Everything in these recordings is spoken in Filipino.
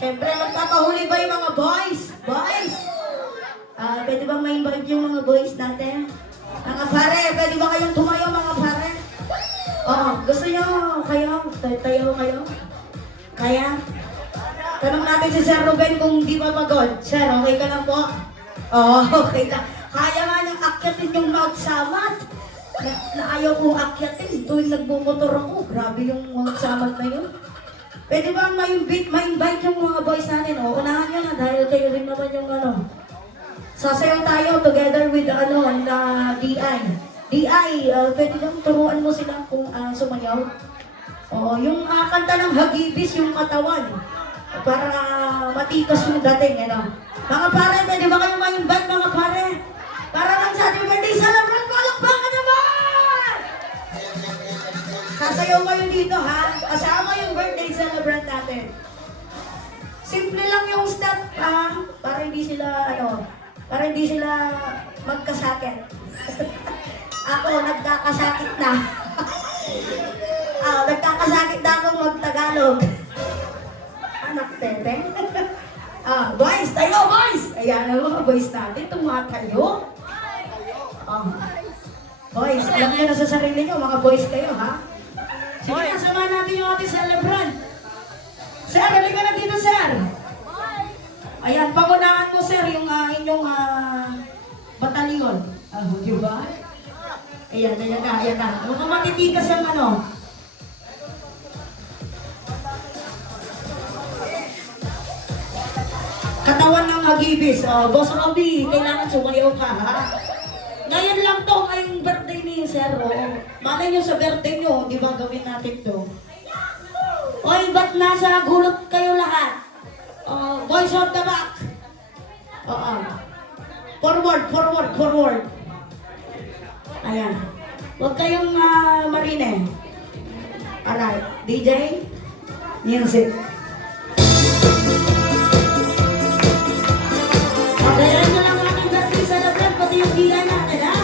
Siyempre, magpapahuli ba yung mga boys? Boys! Pwede bang ma-invite yung mga boys natin? Mga pare, pwede ba kayong tumayo mga pare? Gusto nyo kayo? Tayo kayo? Kaya? Tanong natin si Sir Ruben kung di pa pagod. Sir, okay ka lang po? Okay ka. Kaya nga niyang akyatin yung Mount Samat. Na ayaw kong akyatin. Tuwing nagbumotor ako, grabe yung Mount Samat na yun. Pwede ba ma-invite yung mga boys natin? Unahan nyo na dahil kayo rin naman yung sasayaw tayo together with DI. DI, pwede lang turuan mo sila kung sumayaw. Yung kanta ng Hagibis, yung katawan. Para matikas yung dating, Mga pare, pwede ba kayo ma-invite mga pare? Para lang sa ating birthday celebrant, palakpakan naman! Sasayaw kayo dito, ha? Kasama yung birthday celebrant natin. Simple lang yung step, para hindi sila magkasakit. Ako, nagkakasakit na. Nagkakasakit na akong mag-Tagalog. Anak tete. Boys, tayo boys! Ayan ang mga boys natin, tumatayo. Boys, alam niyo na sa sarili niyo, mga boys kayo, ha? Sige na, samahan natin yung ating celebrant. Sir, halika na dito, sir. Ayan, pangunahan mo, sir, yung inyong batalyon. Di ba? Ayan na. Mukhang matitigas ang katawan ng Hagibis. Boss Robby, kailangan sumayaw ka, ha? Ngayon lang to, ngayong birthday ni Sir. Malay nyo sa birthday nyo, di ba gawin natin to? Oy, ba't nasa gulot kayo lahat? Boys of the back. Forward. Ayan. Huwag kayong marine. Alright, DJ, music. Pagayan nyo lang ating birthday celebrant, pati yung gila natin, ha?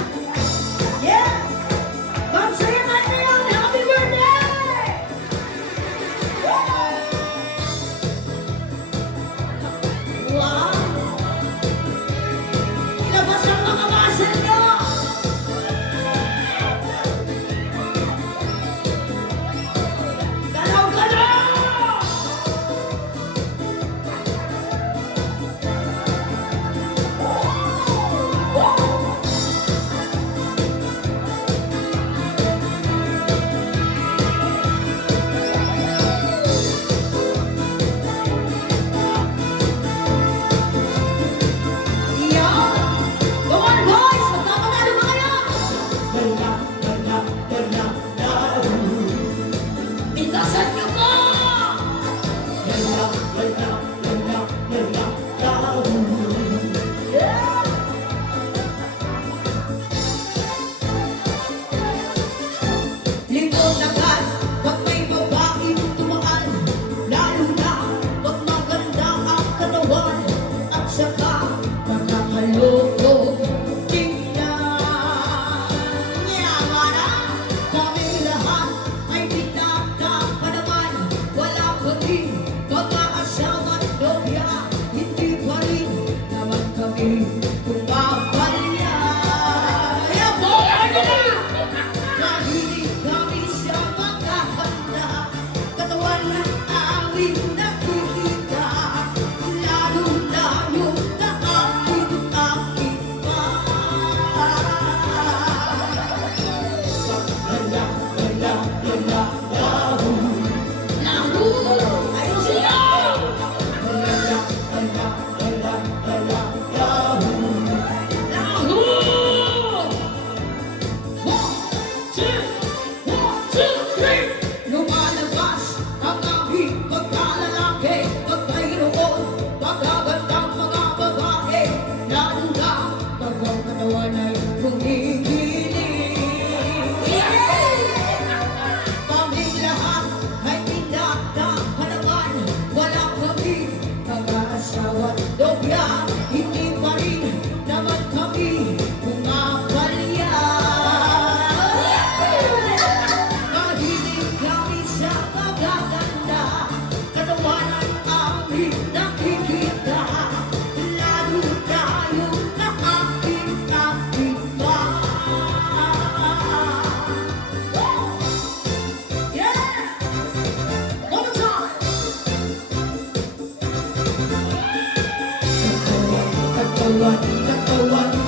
Yeah! Magsaya tayo ngayon! Happy birthday! Wow! Ilabas ang mga muscle nyo! Galaw! katawan, katawan,